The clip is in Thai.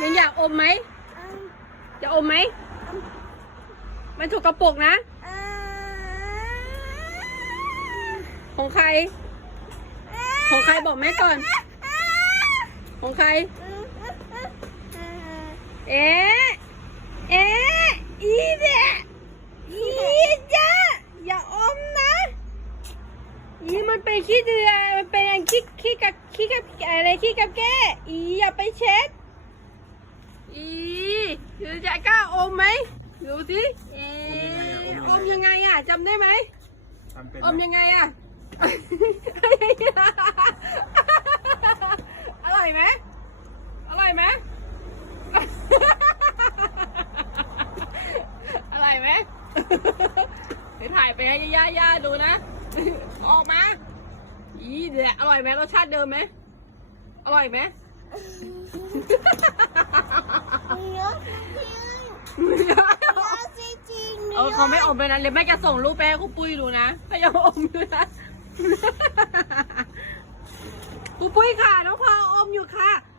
ยังอยากอมไหม จะอมไหม มันถูกกระปุกนะ ของใคร ของใครบอกแม่ก่อน ของใคร เอ๊ะ เอ๊ะ อีเดะอีจ้าอย่าอมนะ อีมันเป็นขี้เดือมันเป็นอันขี้ขี้กับขี้กับอะไรขี้กับแก้อีอย่าไปเช็ด อีเดี๋ยวจะกล้าอมไหมดูสิเอ๊ะอมยังไงอะจำได้ไหมทำเป็นอมไหมยังไงอะ อร่อยไหมอร่อยไหมอร่อยไหมเดี๋ยวถ่ายไปให้ย่าย่าๆดูนะ ออกมา อีเดี๋ยวอร่อยไหมรสชาติเดิมไหม อร่อยไหมเออเขาไม่อมเลยนะเดี๋ยวแม่จะส่งรูปไปให้ครูปุ้ยดูนะเขายังอมอยู่นะครูปุ้ยค่ะ น้องพออมอยู่ค่ะรีบพอแล้ว